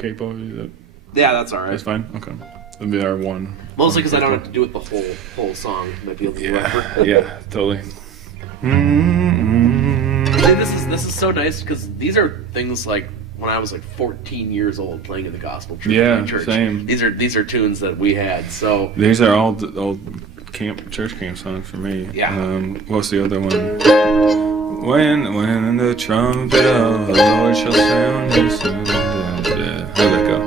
capo. Yeah, that's all right. That's fine. Okay, that'd be our one. Mostly because I don't have to do it the whole song. Might be a little rougher. Yeah, totally. This is so nice because these are things like when I was like 14 years old playing in the gospel church. Yeah, same. These are tunes that we had. So these are all old church camp songs for me. Yeah. What's the other one? When the trumpet of the Lord shall sound, how'd that go?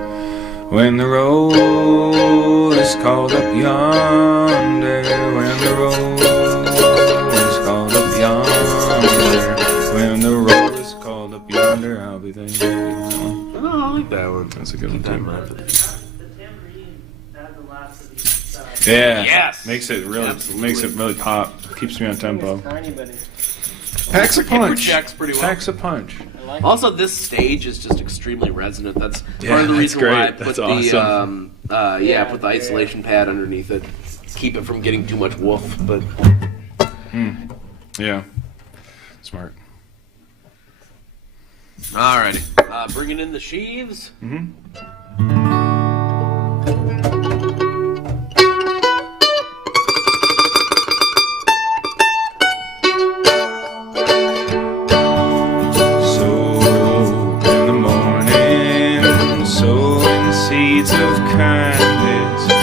When the roll is called up yonder, when the roll is called up yonder, when the roll is called up yonder, I'll be there. Oh, I like that one. That's a good one too. The tambourine at the last of these. Yeah. Yes. Makes it Absolutely. really pop. Keeps me on tempo. It's tiny, but it's, Packs a It punch. projects pretty well. Packs a punch. I like it. Also, this stage is just extremely resonant. That's Yeah, part of the that's reason why I great. put That's the awesome. put the isolation pad underneath it. Keep it from getting too much woof. But Yeah. Smart. alrighty, bringing in the sheaves. So in the morning, sowing seeds of kindness. Are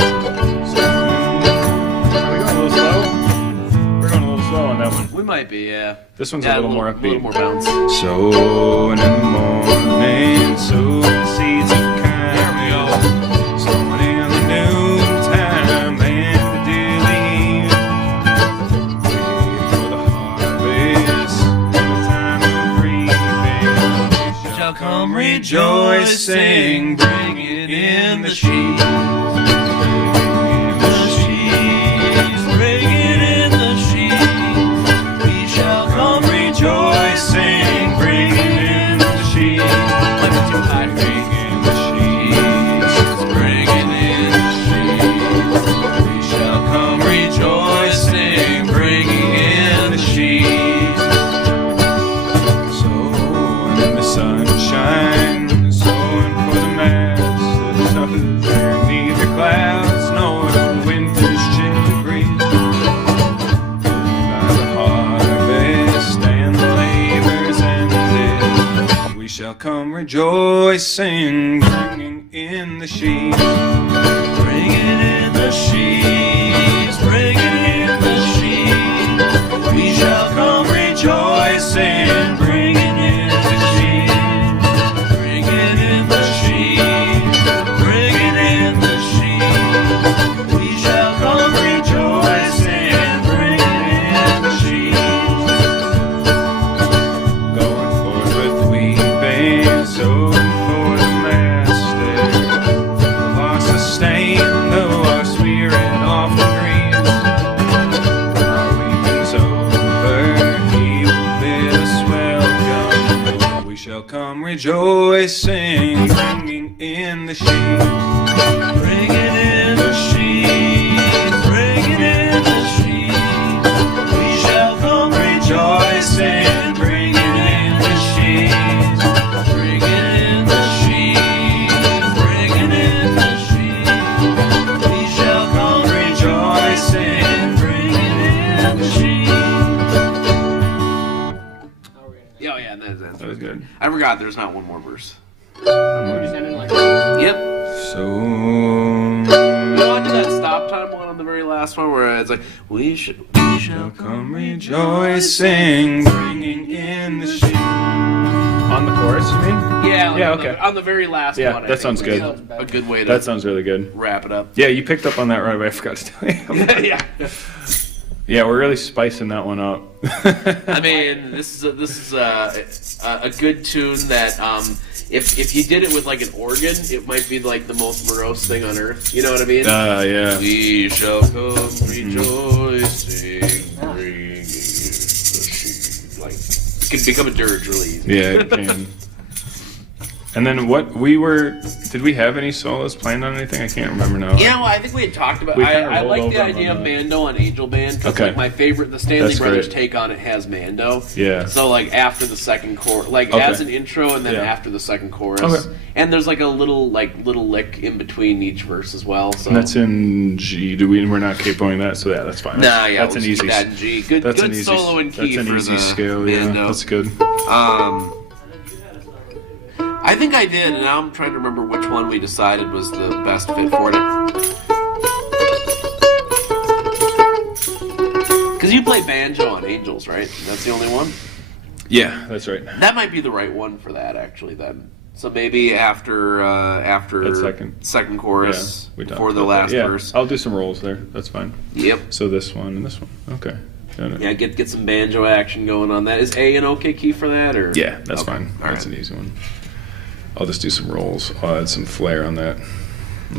we going a little slow? We're going a little slow on that one. We might be, yeah. This one's Yeah, a little more A little upbeat. more bounce. Sowing in the morning, sowing seeds of kindness. Sowing in the noontime and the daily. Waiting for the harvest and the time of reaping. We shall come rejoicing, bringing in the sheaves. Bringing in the sheaves. We shall come rejoicing, bringing in the sheaves. Bringing the sheaves, bringing in the sheaves. We shall come rejoicing, bringing in the sheaves. Sowing in the sunshine, sowing for the masses of there neither clouds nor winter's chill breeze. By the harvest and the labor's ended, we shall come rejoicing, bringing in the sheaves. Bringing in the sheaves, bringing in the sheaves. We shall come rejoicing, bringing in the sheaves. Bringing in the sheaves, bringing in the sheaves. We shall come rejoicing, bringing in the sheaves. Going forth with weeping, sowing for the Master. The loss sustained, though our spirit often grieves. Our weeping's over, He will bid us welcome. We shall come rejoicing, bringing in the sheaves. Bringing in the sheaves, bringing in the sheaves. We shall come rejoicing, bringing in the sheaves. Bringing in the sheaves, bringing in the sheaves. We shall come rejoicing, bringing in the sheaves. Yeah, yeah, that's That was good. I forgot there's not one more verse. We're just ending like that. Yep. So You know, I did that stop time one on the very last one where it's like, we shall come rejoicing, bringing in the sheep. On the chorus, you mean? Yeah, like Yeah, on the- okay. on the very last Yeah, one. I that think sounds was good. A good way to That sounds really good. wrap it up. Yeah, you picked up on that right away. I forgot to tell you. Yeah. Yeah, we're really spicing that one up. I mean, this is a good tune that if you did it with like an organ, it might be like the most morose thing on earth. You know what I mean? Yeah. We shall come rejoicing, bringing in the sheaves. Like, it can become a dirge really easy. Yeah, it can. And then did we have any solos planned on anything? I can't remember now. Yeah, well, I think we had talked about. We I kinda rolled like the over idea on of that. Mando on Angel Band because Okay. like my favorite, the Stanley That's Brothers great. take on it has Mando. Yeah. So like after the second chorus, like Okay. as an intro and then Yeah. after the second chorus, Okay. And there's like a little lick in between each verse as well. So And that's in G. We're not capoing that, so yeah, that's fine. nah, yeah, That's we'll an keep easy. that in G. Good, That's good an easy. solo and key That's an for easy the scale. Yeah, Mando. that's good. And then you had a solo too, right? I think I did, and now I'm trying to remember which one we decided was the best fit for it. Because you play banjo on Angels, right? That's the only one? Yeah, that's right. That might be the right one for that, actually, then. So maybe after That second. chorus, we talked before the about last that. Yeah, verse. I'll do some rolls there. That's fine. Yep. So this one and this one. Okay. Got it. Yeah, get some banjo action going on that. Is A an okay key for that, or? Yeah, that's Okay, fine. all That's right. an easy one. I'll just do some rolls. I'll add some flair on that.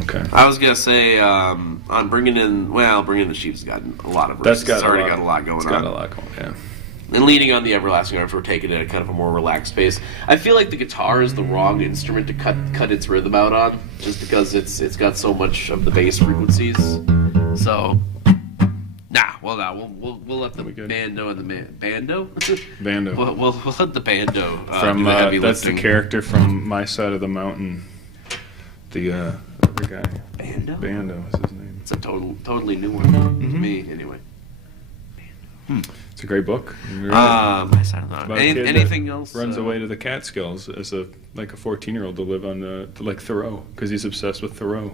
Okay. I was gonna say on bringing in the Sheep's got a lot of That's verses. got It's already got a lot going It's on. got a lot going. Yeah. And leading on the Everlasting Arms, we're taking it at kind of a more relaxed pace. I feel like the guitar is the wrong instrument to cut its rhythm out on, just because it's got so much of the bass frequencies. So, we'll let the We good? bando and the bando. Bando. we'll let the bando From do the heavy that's the lifting. character from My Side of the Mountain. The other guy. Bando. Bando is his name. It's a totally new one to me, anyway. It's a great book. My side of the About a kid that anything else? Runs away to the Catskills as a 14-year-old to live on like Thoreau because he's obsessed with Thoreau.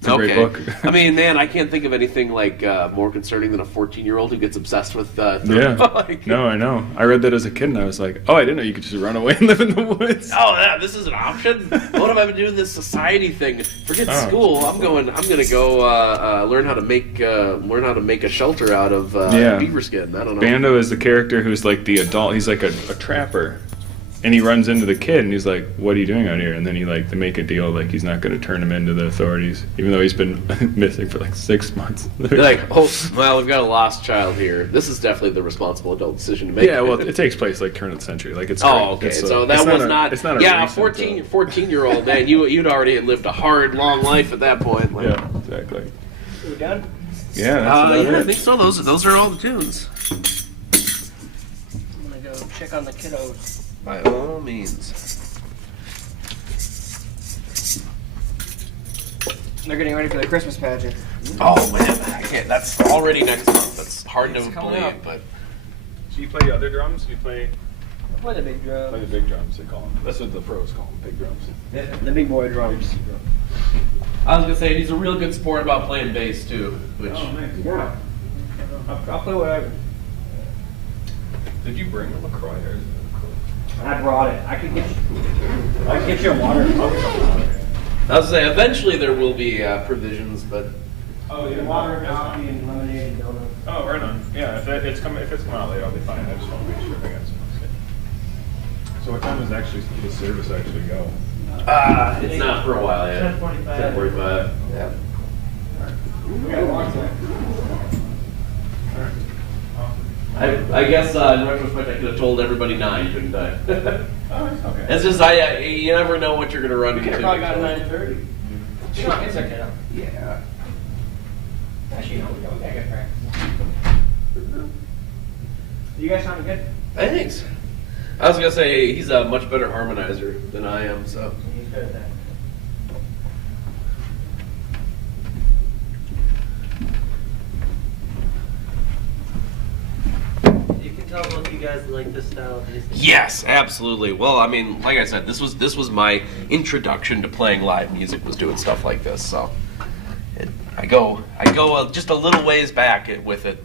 It's a great book. I mean, man, I can't think of anything like more concerning than a 14-year-old who gets obsessed with. Yeah. like- No, I know. I read that as a kid and I was like, oh, I didn't know you could just run away and live in the woods. Oh, yeah, this is an option. What have I been doing this society thing? Forget Oh. school. I'm gonna go learn how to make a shelter out of Yeah. beaver skin. I don't know. Bando is the character who's like the adult. He's like a trapper. And he runs into the kid and he's like, what are you doing out here? And then they make a deal like he's not going to turn him into the authorities, even though he's been missing for like 6 months. They're like, oh, well, we've got a lost child here. This is definitely the responsible adult decision to make. Yeah, well, it takes place like turn of the century. Like it's Oh, great. okay. It's, So that it's was a- not. It's not a yeah, recent, 14-year-old man. You'd already lived a hard, long life at that point. Like, Yeah, exactly. We done? Yeah, that's about yeah, I it. think so. Those are all the tunes. I'm gonna go check on the kiddos. By all means. They're getting ready for the Christmas pageant. Oh man, I can't. That's already next month. That's hard to It's coming believe, up. but So you play other drums? You play Play the big drum. the big drums, they call them. That's what the pros call them, big drums. The big boy drums. I was gonna say he's a real good sport about playing bass too. Which Yeah. I'll play whatever. Did you bring a LaCroix or is it I brought it. I could get you a water. I was gonna say eventually there will be provisions, but Oh, Water, coffee, and lemonade and donuts. Oh, right on. Yeah, if it's coming out late, I'll be fine. I just want to make sure I got some. So what time does the service actually go? it's not for a while yet. 10:45. 10:45. Yeah. We got a long time. I guess in retrospect I could have told everybody 9, couldn't I? Oh, okay. It's just you never know what you're gonna run We could into. have probably got 9:30. Sure, it's okay. Yeah. Actually, no, we got good practice. You guys sounding good? Thanks. I was gonna say he's a much better harmonizer than I am, so. He's good at that. You can tell both you guys like this style of music. Yes, absolutely. Well, I mean, like I said, this was my introduction to playing live music, was doing stuff like this. So, I go just a little ways back with it.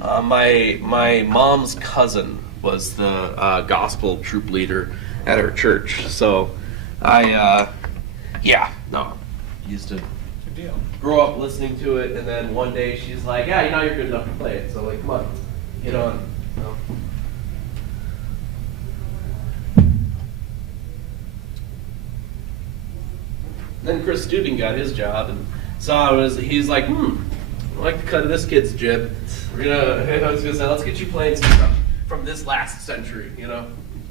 My mom's cousin was the gospel troop leader at her church. So, used to grow up listening to it, and then one day she's like, "Yeah, you're good enough to play it. So, like, come on, get on." So. Then Chris Stubing got his job and he's like, I like the cut of this kid's jib. I was gonna say, let's get you playing some stuff from this last century,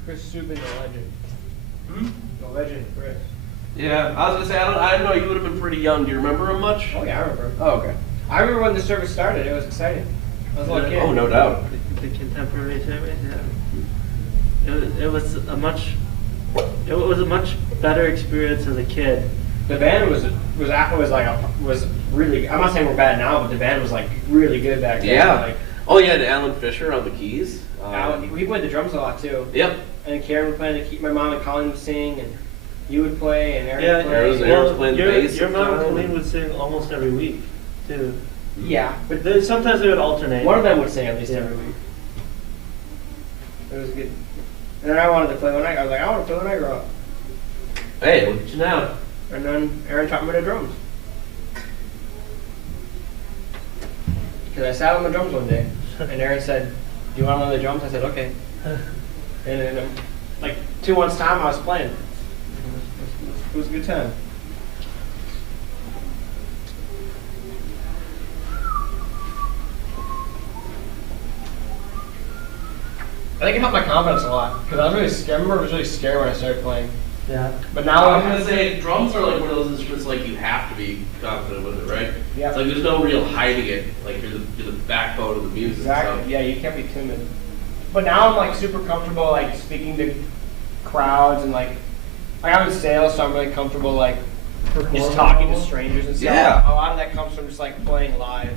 Chris Subin, the legend. Hmm? The legend, Chris. Yeah, I was gonna say, I don't know, you would have been pretty young. Do you remember him much? Oh, yeah, I remember. Oh, okay. I remember when the service started. It was exciting. I was a little kid. Oh, no doubt. The contemporary service, yeah. It was a much It was a much better experience as a kid. The band was really. I'm not saying we're bad now, but the band was like really good back then. Yeah. Like, Oh, you had Alan Fisher on the keys. we played the drums a lot too. Yep. And Karen would play the key. My mom and Colleen would sing, and you would play, and Aaron would play. Aaron was playing bass Your mom and sometimes. Colleen would sing almost every week, too. Yeah, but Sometimes they would alternate. one of them would sing at least every week. It was good. And then I wanted to play when I was like, I want to play when I grow up. Hey, look at you now. And then Aaron taught me the drums. Because I sat on the drums one day, and Aaron said, "Do you want to learn the drums?" I said, "Okay." And then, like 2 months' time, I was playing. It was a good time. I think it helped my confidence a lot because I was really scared. I remember I was really scared when I started playing. Yeah. But now I'm gonna say drums are like one of those instruments like you have to be confident with it, right? Yeah. It's like there's no real hiding it. Like you're the backbone of the music. Exactly. So. Yeah, you can't be timid. But now I'm like super comfortable like speaking to crowds and like I'm in sales, so I'm really comfortable like just talking to strangers and stuff. Yeah. A lot of that comes from just like playing live.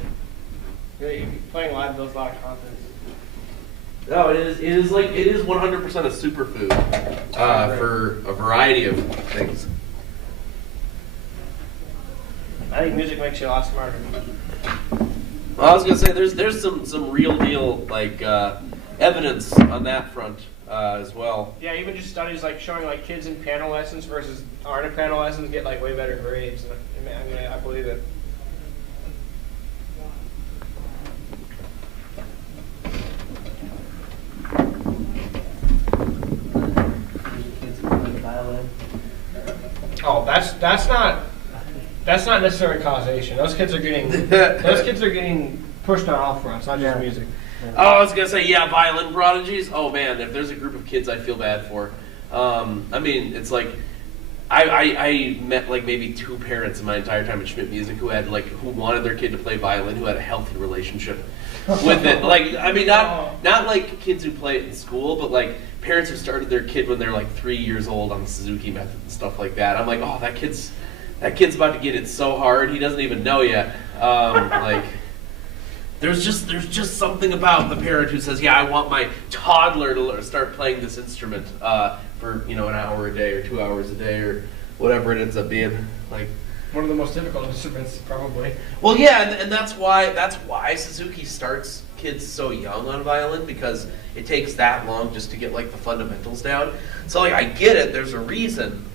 Really, playing live builds a lot of confidence. No, it is 100% a superfood for a variety of things. I think music makes you a lot smarter. Well, I was gonna say there's some real deal like evidence on that front as well. Yeah, even just studies like showing like kids in piano lessons versus aren't in piano lessons get like way better grades. I mean, I believe it. Oh, that's not necessarily causation. Those kids are getting pushed on all fronts, not just music. Oh, I was gonna say violin prodigies. Oh man, if there's a group of kids I feel bad for. I mean, it's like I met like maybe 2 parents in my entire time at Schmidt Music who wanted their kid to play violin, who had a healthy relationship with it. Like, I mean, not like kids who play it in school, but like parents who started their kid when they're like 3 years old on the Suzuki method and stuff like that. I'm like, oh, that kid's about to get it so hard he doesn't even know yet. Like, there's just something about the parent who says, yeah, I want my toddler to start playing this instrument for an hour a day or 2 hours a day or whatever it ends up being. Like, one of the most difficult instruments, probably. well, yeah, and that's why Suzuki starts kids so young on violin, because it takes that long just to get like the fundamentals down. So like I get it, there's a reason,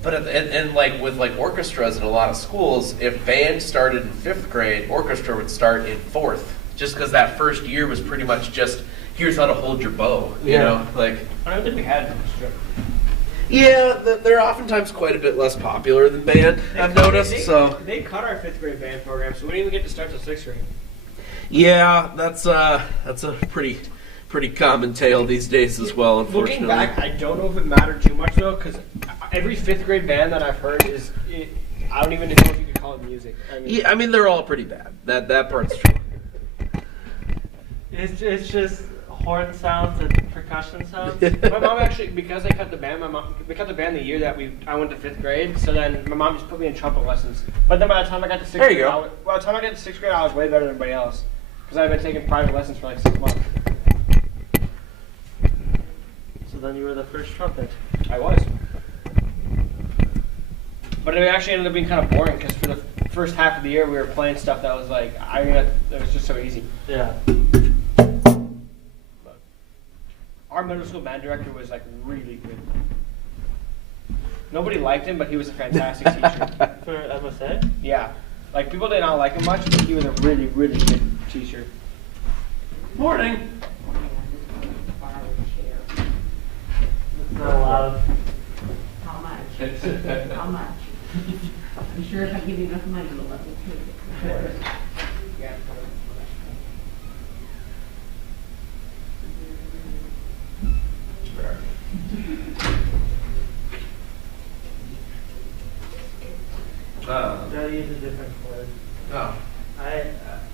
but and like with like orchestras in a lot of schools, if band started in 5th grade, orchestra would start in 4th, just because that first year was pretty much just here's how to hold your bow, you know, like. I don't think we had orchestra. Yeah, they're oftentimes quite a bit less popular than band, I've noticed. So they cut our 5th grade band program, so we didn't even get to start till 6th grade. yeah, that's a pretty common tale these days as well. Unfortunately, Looking back, I don't know if it mattered too much though, because every 5th grade band that I've heard I don't even know if you could call it music. yeah, I mean they're all pretty bad. That part's true. It's just horn sounds and percussion sounds. My mom actually, because they cut the band, we cut the band the year that I went to 5th grade. So then my mom just put me in trumpet lessons. But then by the time I got to 6th There you grade, go. by the time I got to 6th grade, I was way better than everybody else because I've been taking private lessons for like 6 months. So then you were the first trumpet. I was. But it actually ended up being kind of boring because for the first half of the year we were playing stuff that was like, it was just so easy. Yeah. Our middle school band director was like really good. Nobody liked him, but he was a fantastic teacher. For MSA? Yeah. Like people did not like him much, but he was a really, really good teacher. Morning. It's not allowed. How much? How much? I'm sure if I give you enough money, you'll let me take it. Gotta use a different chord. Oh.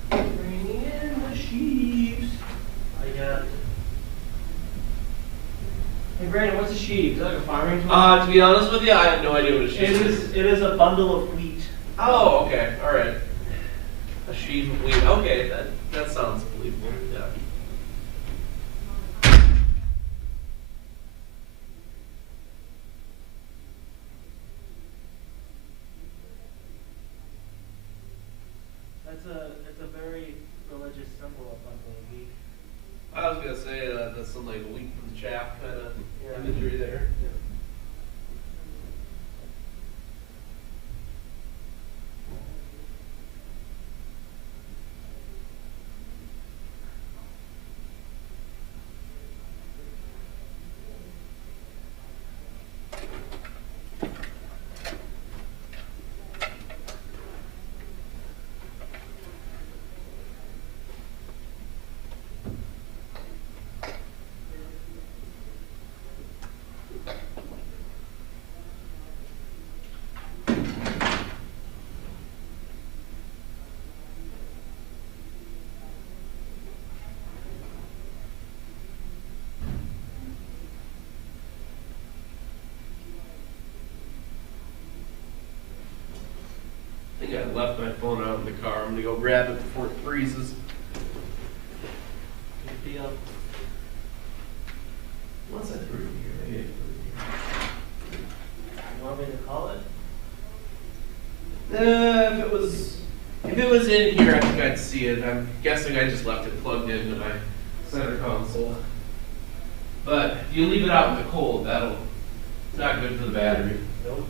Bringing in the sheaves. I got Hey Brandon, what's a sheaf? Is that like a farming tool? To be honest with you, I have no idea what a sheaf is. It is a bundle of wheat. Oh, okay, all right. A sheaf of wheat. Okay, that sounds believable. Yeah. It's a very religious symbol, a bundle of wheat. I was gonna say that's some like wheat from the chaff kind of Yeah. imagery there. I think I left my phone out in the car. I'm gonna go grab it before it freezes. Good deal. Once I threw it here, maybe I threw it You want me to call it? here. If it was in here, I think I'd see it. I'm guessing I just left it plugged into my center console. But if you leave it out in the cold, it's not good for the battery. Nope.